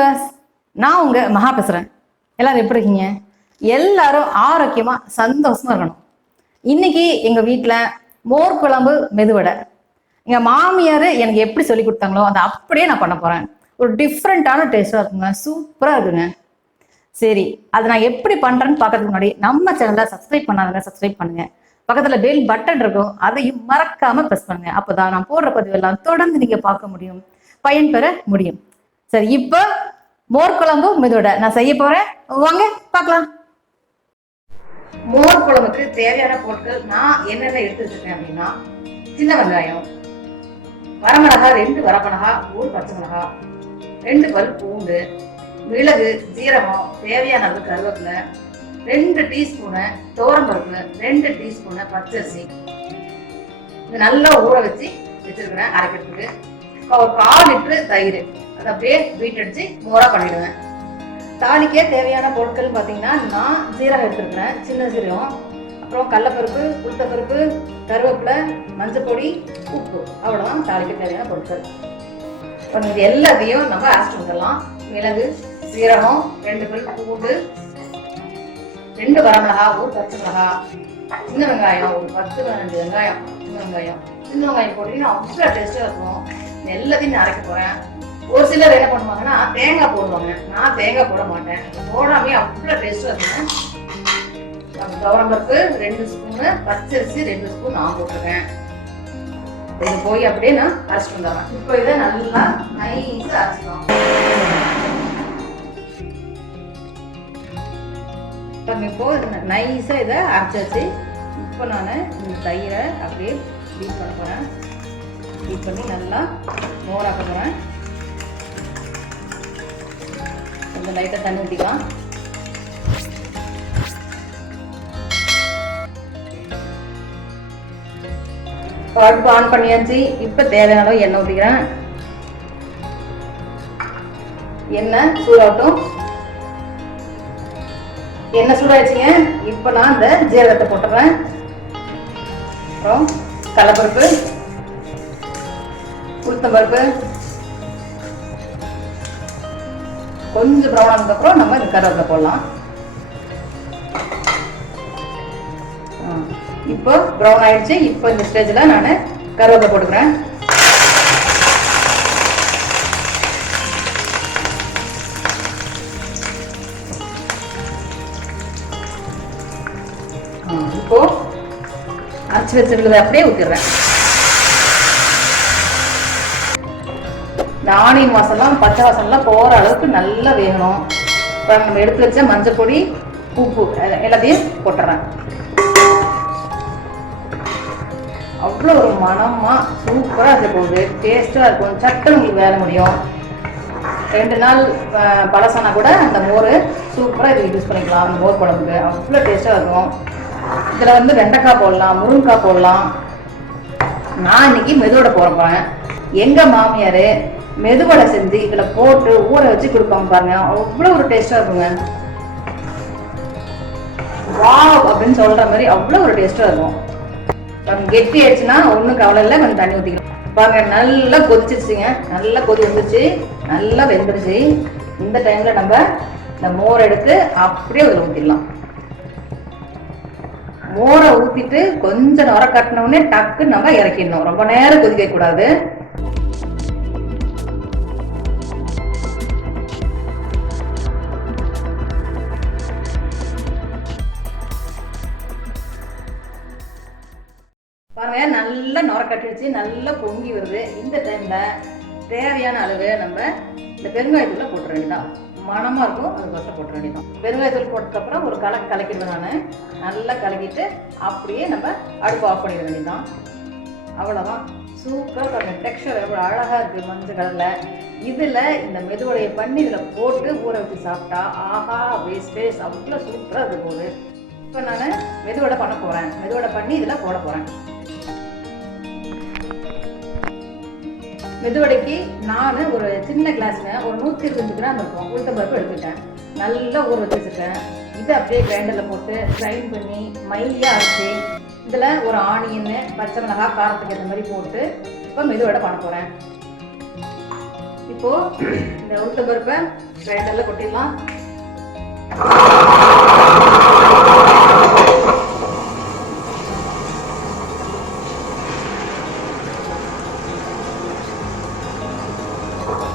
Viewers, நான் உங்க மகா பேசுறேன். எல்லாரும் எப்படி இருக்கீங்க? எல்லாரும் ஆரோக்கியமா சந்தோஷமா இருக்கணும். இன்னைக்கு எங்க வீட்டுல மோர் குழம்பு மெதுவடை. எங்க மாமியார் எனக்கு எப்படி சொல்லி கொடுத்தாங்களோ அதை அப்படியே நான் பண்ண போறேன். ஒரு டிஃப்ரெண்டான டேஸ்டா இருக்குங்க, சூப்பரா இருக்குங்க. சரி, அதை நான் எப்படி பண்றேன்னு பார்க்கறதுக்கு முன்னாடி நம்ம சேனலை சப்ஸ்கிரைப் பண்ணாதுங்க, சப்ஸ்கிரைப் பண்ணுங்க. பக்கத்துல பெல் பட்டன் இருக்கும், அதையும் மறக்காம பிரஸ் பண்ணுங்க. அப்பதான் நான் போடுற பதிவெல்லாம் தொடர்ந்து நீங்க பார்க்க முடியும், பயன்பெற முடியும். சரி, இப்போ மோர் குழம்பு மெதுவடை நான் செய்ய போறேன், வாங்க பார்க்கலாம். மோர் குழம்புக்கு தேவையான பொருட்கள் நான் என்னென்ன எடுத்து வச்சிருக்கேன் அப்படின்னா, சின்ன வெங்காயம், வரமிளகா 2 வரமிளகா, 1 பச்சை மிளகா, 2 பல் பூண்டு, மிளகு, ஜீரகம், தேவையான அளவு கருவேப்பிலை, 2 டீஸ்பூனு துவரம்பருப்பு, 2 டீஸ்பூனு பச்சரிசி. இது நல்லா ஊற வச்சு வச்சிருக்கிறேன் அரைக்கிறதுக்கு. ஒரு 1/4 லிட்டர் தயிர், அதை அப்படியே பீட் அடிச்சு மோரா பண்ணிடுவேன். தாளிக்க தேவையான பொருட்கள் பார்த்தீங்கன்னா, நான் ஜீரகம் எடுத்துருக்கிறேன், சின்ன ஜீரகம், அப்புறம் கடலைப்பருப்பு, உளுத்தம்பருப்பு, கருவேப்பிலை, மஞ்சள் பொடி, உப்பு, அவ்வளோதான் தாளிக்க தேவையான பொருட்கள். இப்போ இது எல்லாத்தையும் நம்ம அரைச்சிட்டு வந்துடலாம். மிளகு, சீரகம், 2 பல் பூண்டு, 2 வரமிளகா, 1 பச்சை மிளகா, சின்ன வெங்காயம் ஒரு 10-12 வெங்காயம், சின்ன வெங்காயம் போட்டீங்கன்னா அவ்வளோ டேஸ்டாக இருக்கும். எல்லாத்தையும் நான் அரைக்க போறேன். ஒரு சிலர் என்ன பண்ணுவாங்கன்னா தேங்காய் போடுவாங்க, நான் தேங்காய் போட மாட்டேன். போடாமே அவ்வளோ டேஸ்டாக இருக்குங்க. துவரம்பருப்பு 2 ஸ்பூனு, பச்சரிசி 2 ஸ்பூன் நான் போட்டிருக்கேன். இது போய் அப்படியே நான் அரைச்சிட்டு வந்துடுறேன். இப்போ இதை நல்லா நைஸாக அரைச்சிக்கலாம். இப்போ நைஸாக இதை அரைச்சாச்சு. இப்போ நான் இந்த தயிரை அப்படியே பீட் பண்ண போகிறேன். பீட் பண்ணி நல்லா மோராக்க போகிறேன். கொஞ்சம் லைட்டாக தண்ணி ஊற்றிக்கலாம். அடுப்பு ஆன் பண்ணியாச்சு. இப்போ தேவையான அளவு எண்ணெய் ஊற்றிக்கிறேன். எண்ணெய் சூடாகட்டும். எண்ணெய் சூடாயிடுச்சுங்க. இப்போ நான் இந்த ஜீரகத்தை போட்டுறேன். அப்புறம் கடலைப்பருப்பு, உளுத்தம்பருப்பு, கொஞ்சம் ப்ரௌன் ஆனதுக்கப்புறம் நம்ம இந்த கருவேப்பிலை போடலாம். இப்போ ப்ரௌன் ஆயிடுச்சு. இப்போ இந்த ஸ்டேஜில் நான் கருவேப்பிலை போட்டுக்கிறேன். இப்போ அரைச்சி வச்சிருக்கிறத அப்படியே ஊற்றிடுறேன். இந்த ஆனியன் வாசம்லாம் பச்சை வாசம்லாம் போகிற அளவுக்கு நல்லா வேகணும். இப்போ நம்ம எடுத்து வச்ச மஞ்சள் பொடி, உப்பு எல்லாத்தையும் போட்டுறேன். அவ்வளோ ஒரு மனமாக சூப்பராக இருக்க போகுது, டேஸ்ட்டாக இருக்கும். சட்டம் உங்களுக்கு வேலை முடியும். 2 நாள் பழசானா கூட அந்த மோர் சூப்பராக இதுக்கு யூஸ் பண்ணிக்கலாம். அந்த மோர் குழம்புக்கு அவ்வளோ டேஸ்ட்டாக இருக்கும். இதில் வந்து வெண்டைக்காய் போடலாம், முருங்கைக்காய் போடலாம். நான் இன்னைக்கு மெதுவடை போட போகிறேன். எங்கள் மாமியார் மெதுவடை செஞ்சு இதில் போட்டு ஊற வச்சு கொடுப்பாங்க பாருங்க, அவ்வளோ ஒரு டேஸ்டாக இருக்குங்க. வாவ் அப்படின்னு சொல்கிற மாதிரி அவ்வளோ ஒரு டேஸ்டாக இருக்கும். கெட்டி ஆயிடுச்சுன்னா ஒன்றும் கவலை இல்லை, கொஞ்சம் தண்ணி ஊற்றிக்கலாம். பாருங்க, நல்லா கொதிச்சிருச்சுங்க, நல்லா கொதி வந்துருச்சு, நல்லா வெந்துருச்சு. இந்த டைமில் நம்ம இந்த மோரை எடுத்து அப்படியே அதில் ஊற்றிடலாம். மோரை ஊற்றிட்டு கொஞ்சம் நுர கட்டினோடனே டக்கு நம்ம இறக்கிடணும். ரொம்ப நேரம் கொதிக்க கூடாது. பாருங்க, நல்லா நுர கட்டிடுச்சு, நல்லா பொங்கி வருது. இந்த டைம்ல தேவையான அளவு நம்ம இந்த பெருங்காயத்தூளை போட்டுற வேண்டியதான். மனமா இருக்கும், அதுக்கோசரம் போட்டுற வேண்டியதான். பெருங்காயத்தூள் போட்டதுக்கப்புறம் ஒரு கலக்கிடுவேன். நான் நல்லா கலக்கிட்டு அப்படியே நம்ம அடுப்பு ஆஃப் பண்ணிட வேண்டியதான். அவ்வளோதான். சூப்பராக பாருங்க, டெக்ஸ்சர் எவ்வளோ அழகாக இருக்குது, மஞ்சள் கலரில். இதில் இந்த மெதுவடையை பண்ணி இதில் போட்டு ஊற வச்சு சாப்பிட்டா ஆஹா வேஸ்டேஸ் அவ்வளோ சூப்பராக இருக்க போகுது. இப்போ நான் மெதுவடை பண்ண போகிறேன். மெதுவடை பண்ணி இதில் போட போகிறேன். மெதுவடைக்கு நான் ஒரு சின்ன கிளாஸ்ல ஒரு 125 கிராம் இருக்கும் உளுத்தம்பருப்பு எடுத்துட்டேன். நல்லா ஊற வச்சு வச்சுருக்கேன். இதை அப்படியே கிரைண்டரில் போட்டு கிரைண்ட் பண்ணி மையாக அரைச்சி இதில் ஒரு ஆனியன், பச்சை மிளகாய், காரத்துக்கு ஏற்ற மாதிரி போட்டு இப்போ மெதுவடை பண்ண போகிறேன். இப்போது இந்த உளுத்தம்பருப்பை கிரைண்டரில் கொட்டிடலாம்.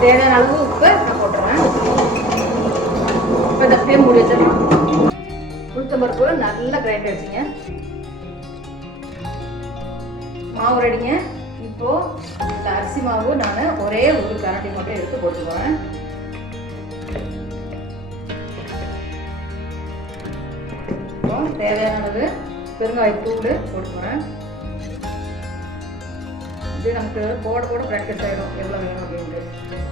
தேவையான அளவு உப்பு நான் போட்டுறேன். இப்போ இந்த அப்படியே மூடி வச்சிடலாம். உளுத்தம்பருப்பு நல்லா கிரைண்ட் வச்சுங்க. மாவு ரெடிங்க. இப்போ இந்த அரிசி மாவு நான் ஒரே ஒரு கரண்டி மட்டும் எடுத்து போட்டுக்குவேன். தேவையான அளவு பெருங்காயத்தூள் போட்டுக்குவேன். இது நமக்கு போட போட ப்ராக்டிஸ் ஆகிடும் எவ்வளோ வேணும் அப்படின்ட்டு.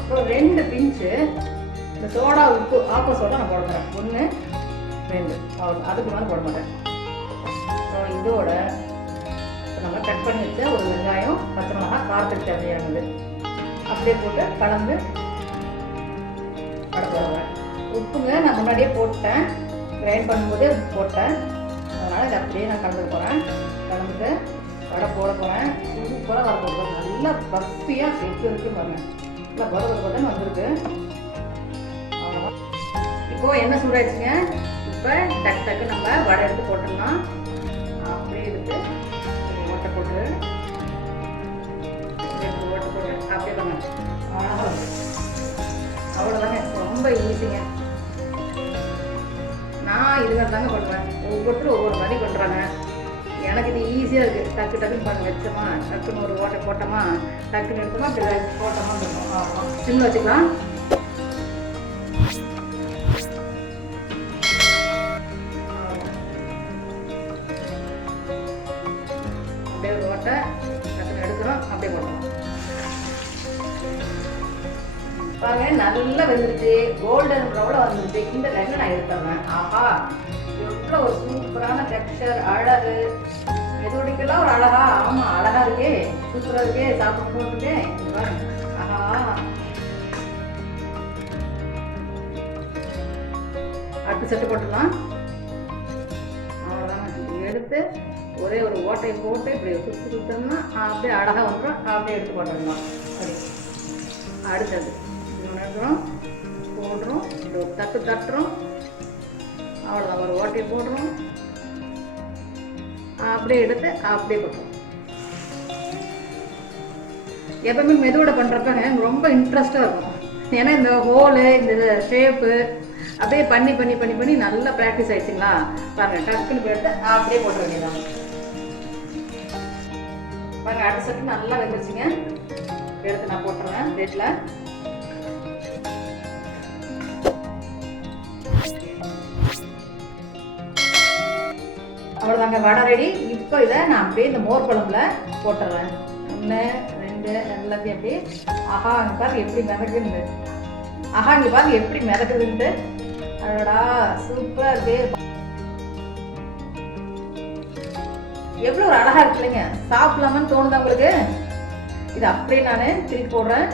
அப்புறம் 2 பிஞ்சு இந்த சோடா உப்பு ஆப்ப சோடா நான் போட மாட்டேன். 1 2 அவ்வளோ, அதுக்கு மேலே போட மாட்டேன். ஸோ இதோட நம்ம கட் பண்ணி வச்ச ஒரு வெங்காயம், பச்சை மிளகாய், காரத்துக்கு தேவையானது அப்படியே போட்டு கலந்து போடுவேன். உப்புங்க நான் முன்னாடியே போட்டேன், கிரைண்ட் பண்ணும்போது போட்டேன். அதனால் இதை அப்படியே நான் கலந்து போகிறேன். கலந்துட்டு வடை போட போகிறேன். சூப்பராக வர போகிறேன். நல்லா பஸ்பியாக எப்படி இருக்கு பாருங்கள். நல்லா பதன்னு வந்திருக்கு. அவ்வளோதான். இப்போது எண்ணெய் சூடாயிடுச்சுங்க. இப்போ டக்கு டக்கு நம்ம வடை எடுத்து போட்டோம்னா அப்படியே எடுத்து ஓட்டை போட்டு அப்படியே பண்ண அவ்வளோதாங்க. ரொம்ப ஈஸிங்க. நான் இது மாதிரி தாங்க பண்ணுவேன். ஒவ்வொருத்தரும் ஒவ்வொரு மாதிரி பண்ணுறாங்க. எனக்கு இது ஈஸியாக இருக்குது. டக்கு டக்குன்னு பண்ண வச்சோமா, டக்குன்னு ஒரு ஓட்டை போட்டோமா, டக்குன்னு எடுத்தோமா, அப்படி போட்டோமா இருக்கும். சின்ன வச்சுக்கலாம். அப்படியே ஒரு ஓட்டை டக்குன்னு எடுக்கிறோம், அப்படியே போட்டோம். பாருங்க நல்லா வெந்துருச்சு, கோல்டன் ப்ரௌனில் வந்துருச்சு. இந்த டைமில் நான் எடுத்துறேன். ஆஹா, எவ்வளோ ஒரு சூப்பரான டெக்ஸ்டர், அழகு, எதோடிக்கெல்லாம் ஒரு அழகா. ஆமாம், அழகா இருக்கே, சூப்பராக இருக்கே, சாப்பிட்டு போட்டுருக்கேன். ஆஹா, அடுத்து செட்டு போட்டுடலாம். அவ்வளோதாங்க. எடுத்து ஒரே ஒரு ஓட்டையை போட்டு இப்படி சுற்றி சுற்றோம்னா அப்படியே அழகாக வந்துடும். அப்படியே எடுத்து போட்டுடலாம். அப்படி அடுத்தது எடுக்கிறோம், போடுறோம், ஒரு தட்டு தட்டுறோம். அவ்வளோதான், ஒரு ஓட்டையை போடுறோம், அப்படியே எடுத்து அப்படியே போட்டுறோம். எப்பவுமே மெதுவோட பண்ணுறப்ப ரொம்ப இன்ட்ரெஸ்டாக இருக்கும். ஏன்னா இந்த ஹோலு, இந்த ஷேப்பு அப்படியே பண்ணி பண்ணி பண்ணி பண்ணி நல்லா ப்ராக்டிஸ் ஆயிடுச்சுங்களா. பாருங்க, டக்குன்னு எடுத்து அப்படியே போட்ட வேண்டியதான். பாருங்க, அடுத்த செட்டு நல்லா வெந்துருச்சுங்க. எடுத்து நான் போட்டுறேன் பிளேட்டில். அவ்வளோதாங்க, வடை ரெடி. இப்போ இதை நான் அப்படியே இந்த மோர் குழம்புல போட்டுடுறேன். 1 2 எல்லாத்தையும் அப்படியே. ஆஹா, இங்கே பாருங்க எப்படி மிதக்குது. ஆஹா, இங்கே பாருங்க எப்படி மிதக்குதுன்ட்டு. அடடா, சூப்பராக இருக்கு. எவ்வளோ ஒரு அழகா இருக்கு இல்லைங்க. சாப்பிடலாமான்னு தோணுதா உங்களுக்கு? இது அப்படியே நான் திருப்பி போடுறேன்.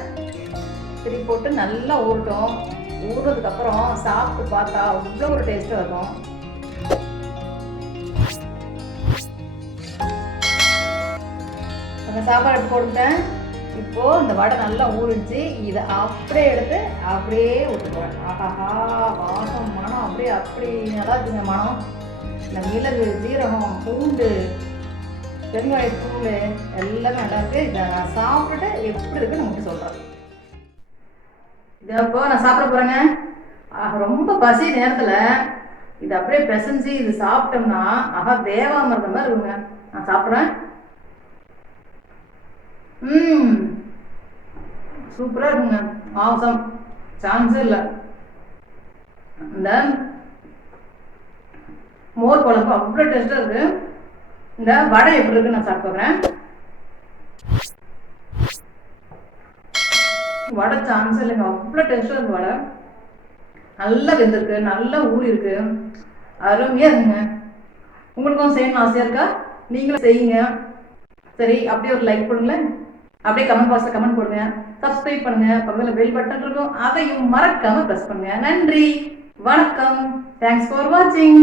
திருப்பி போட்டு நல்லா ஊறட்டும். ஊறுறதுக்கு அப்புறம் சாப்பிட்டு பார்த்தா அவ்வளோ ஒரு டேஸ்ட்டாக இருக்கும். அந்த சாப்பாடு எடுத்து போட்டுட்டேன். இப்போ இந்த வடை நல்லா ஊறிடுச்சு. இதை அப்படியே எடுத்து அப்படியே விட்டுக்குவேன். ஆஹாஹா, வாசம், மனம் அப்படியே அப்படி நல்லா இருக்குங்க. மனம், இந்த மிளகு, ஜீரகம், பூண்டு, பெருங்காயத்தூள் எல்லாமே நல்லா இருக்கு. இதை நான் சாப்பிட்டுட்டு எப்படி இருக்குன்னு உங்களுக்கு சொல்கிறேன். இதை இப்போ நான் சாப்பிட போகிறேங்க. ரொம்ப பசி நேரத்தில் இது அப்படியே பிசைஞ்சு இது சாப்பிட்டோம்னா ஆஹா, தேவாமிர்தம் மாதிரி இருக்குங்க. நான் சாப்பிட்றேன். சூப்பராக இருக்குங்க. மாசம் சான்ஸே இல்லை. இந்த மோர் குழம்பு அவ்வளோ டேஸ்ட்டாக இருக்கு. இந்த வடை எப்படி இருக்கு நான் சாப்பிட்டு போகிறேன். வடை சான்ஸ் இல்லைங்க, அவ்வளோ டேஸ்ட்டாக இருக்கு. வடை நல்லா வெந்திருக்கு, நல்லா ஊறி இருக்கு, அருமையாக இருக்குங்க. உங்களுக்கும் செய்யணும்னு ஆசையாக இருக்கா? நீங்களும் செய்யுங்க. சரி, அப்படியே ஒரு லைக் பண்ணுங்களேன். அப்படியே கமெண்ட் பாக்ஸில் கமெண்ட் போடுங்க. சப்ஸ்கிரைப் பண்ணுங்க. பக்கத்தில் பெல் பட்டன் இருக்கும், அதையும் மறக்காம ப்ரெஸ் பண்ணுங்க. நன்றி, வணக்கம். தேங்க்ஸ் ஃபார் வாட்சிங்.